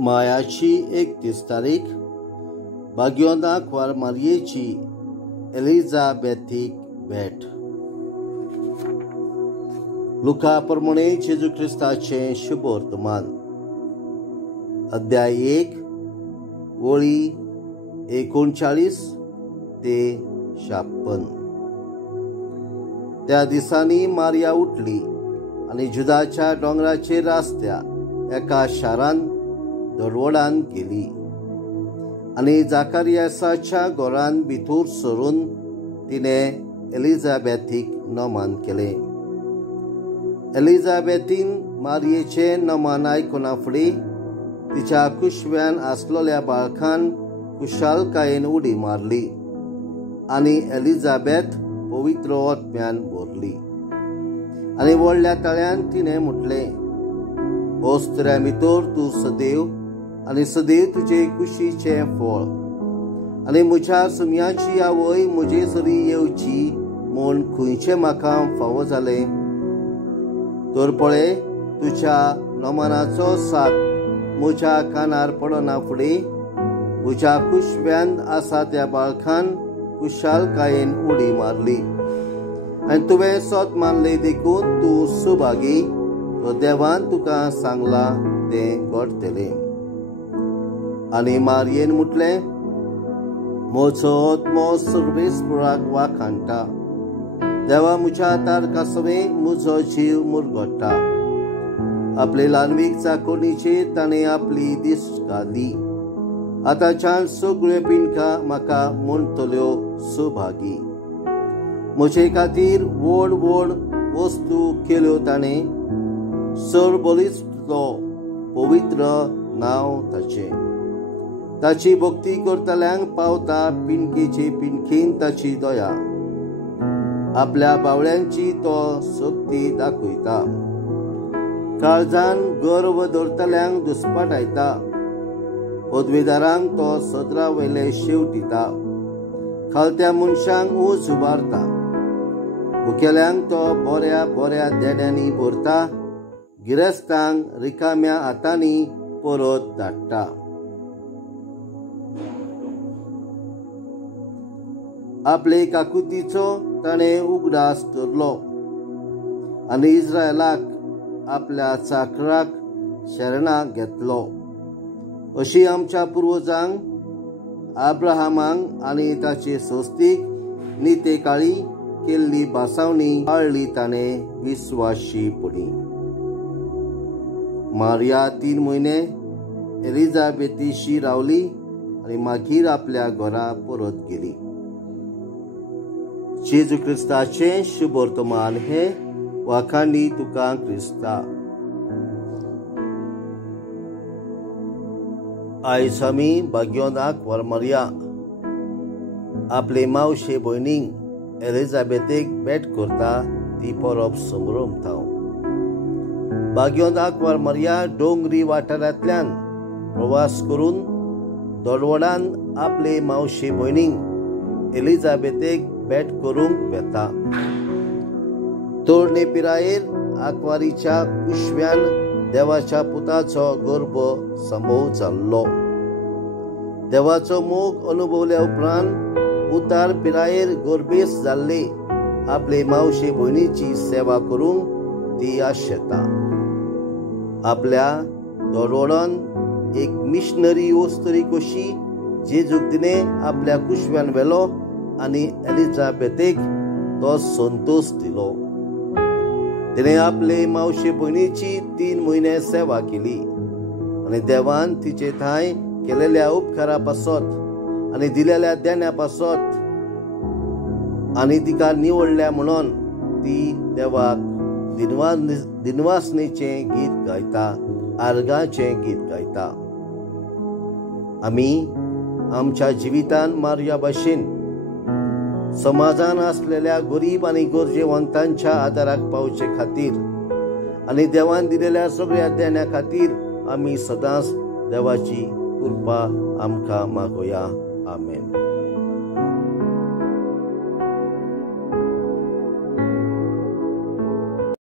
मायाची 31 तारीख बाग्योंदाक वर मारयेची एलिझाबेथीक भेट. लुका प्रमाणे जेजू ख्रिस्ताचे शुभ वर्तमान. अध्याय 1 वळी 39 ते 56. त्या दिसांनी मारिया उठली आणि जुदाच्या डोंगराचेर आसत्या एका शारांत दडवडान गेली आणि जाकारियासाच्या घरांत भितर सरून तिने एलिझाबेथीक नोमान केले. एलिझाबेथीन मारियेचे नोमान आयकुना फुडें तिच्या कुशव्यान आसलोल्या बाळकान कुशालकायेन उडी मारली आनी एलिझाबेथ पवित्र आत्म्यान भरली आनी व्हडल्या तळ्यान तिणें म्हटलें, ओस्तऱ्या भितर तूं सदैव आनी सदैव तुजे कुशीचे फळ आनी म्हज्या सुमयाची आवय म्हजे सरी येवची म्हूण खंयचें म्हाका फावो जालें. तर पळय, तुज्या नोमानाचो साथ म्हज्या कानार पडना फुडें म्हज्या कुशव्यान आसा त्या बाळकान कुशालकायेन उडी मारली आनी तुवें सोत मानलें देखून तूं सुभागी, तो देवान तुका सांगला तें घडटलें. आनी मारयेन म्हटलें, म्हजो आत्मो सर्वेस्पराक वाखाणटा, देवा म्हज्या तारकासवे म्हजो जीव मुरगडटा. आपले ल्हानवीक चाकोणीचेर ताणें आपली दिश्ट घाली. आतांच्यान सगळ्यो पिणकां म्हाका म्हणटल्यो सुभागी. म्हजे खातीर व्हड व्हड वस्तू केल्यो ताणें, सर्वबलिश्ठ पवित्र नांव ताचें. ताची भक्ती करतल्यांक पावता पिणकेचे पिणकेन ताची दया. आपल्या बावळ्यांची तो सक्ती दाखयता. काळजान गर्व धरतल्यांक दुस्पाटायता. पदवीदारांक तो सदरा वयले शेवटिता. खालत्या मनशांक उंच उबारता. भुकेल्यांक तो बऱ्या बऱ्या देड्यांनी भरता. गिरेस्तांक रिकाम्या हातांनी परत धाडटा. आपले काकुतीचो ताणें उगडास धरलो आनी इस्रायलाक आपल्या चाकराक शरणाक घेतलो. अशी आमच्या पुर्वजांक अब्राहमांक आनी ताचे सोस्तीक नितेकाळी केल्ली भासावणी पाळली ताणें विस्वाशीपणी. मारिया 3 म्हयने एलिझाबेथीशी रावली आनी मागीर आपल्या घरा परत गेली. जेजू ख्रिस्ताचे शुभ वर्तमान हे वाखाणी तुका क्रिस्ता. आयज आमी बाग्योंदाक वर मारया. आपले मावशे भयणीक एलिझाबेथीक भेट करता ती परब संभ्रमता. बाग्योंदाक वर मारया डोंगरी वाठारांतल्यान प्रवास करून दडवडान आपले मावशे भयणीक एलिझाबेथीक भेट करूंक वेता. तोरणे पिरायेर आंकवारीच्या कुशव्यान देवाच्या पुताचो गर्भ संभव जाल्लो. देवाचो मोग अनुभवल्या उपरांत उतार पिरायेर गर्भेस जाल्ले आपले मावशे भयणीची सेवा करूंक ती आशेता. आपल्या दडवडान एक मिशनरी वस्तरी कशी जेजूक तिणें आपल्या कुशव्यान व्हेलो आनी एलिझाबेथीक तो संतोष दिलो. तिणें आपले मावशे भयणीची 3 म्हयने सेवा केली आनी देवान तिचे थंय केलेल्या उपकारा पासत आनी दिलेल्या देण्या पासत आनी तिका निवडल्या म्हणून ती देवाक दिनवासनेचें गीत गायता, आर्गाचें गीत गायता. आमी आमच्या जिवितान मारिया भाशेन समाजान आसलेल्या गरीब आनी गरजेवंतांच्या आदाराक पावचे खातीर आनी देवान दिलेल्या सगळ्या देण्या खातीर आमी सदांच देवाची कृपा आमकां मागोया. आमेन.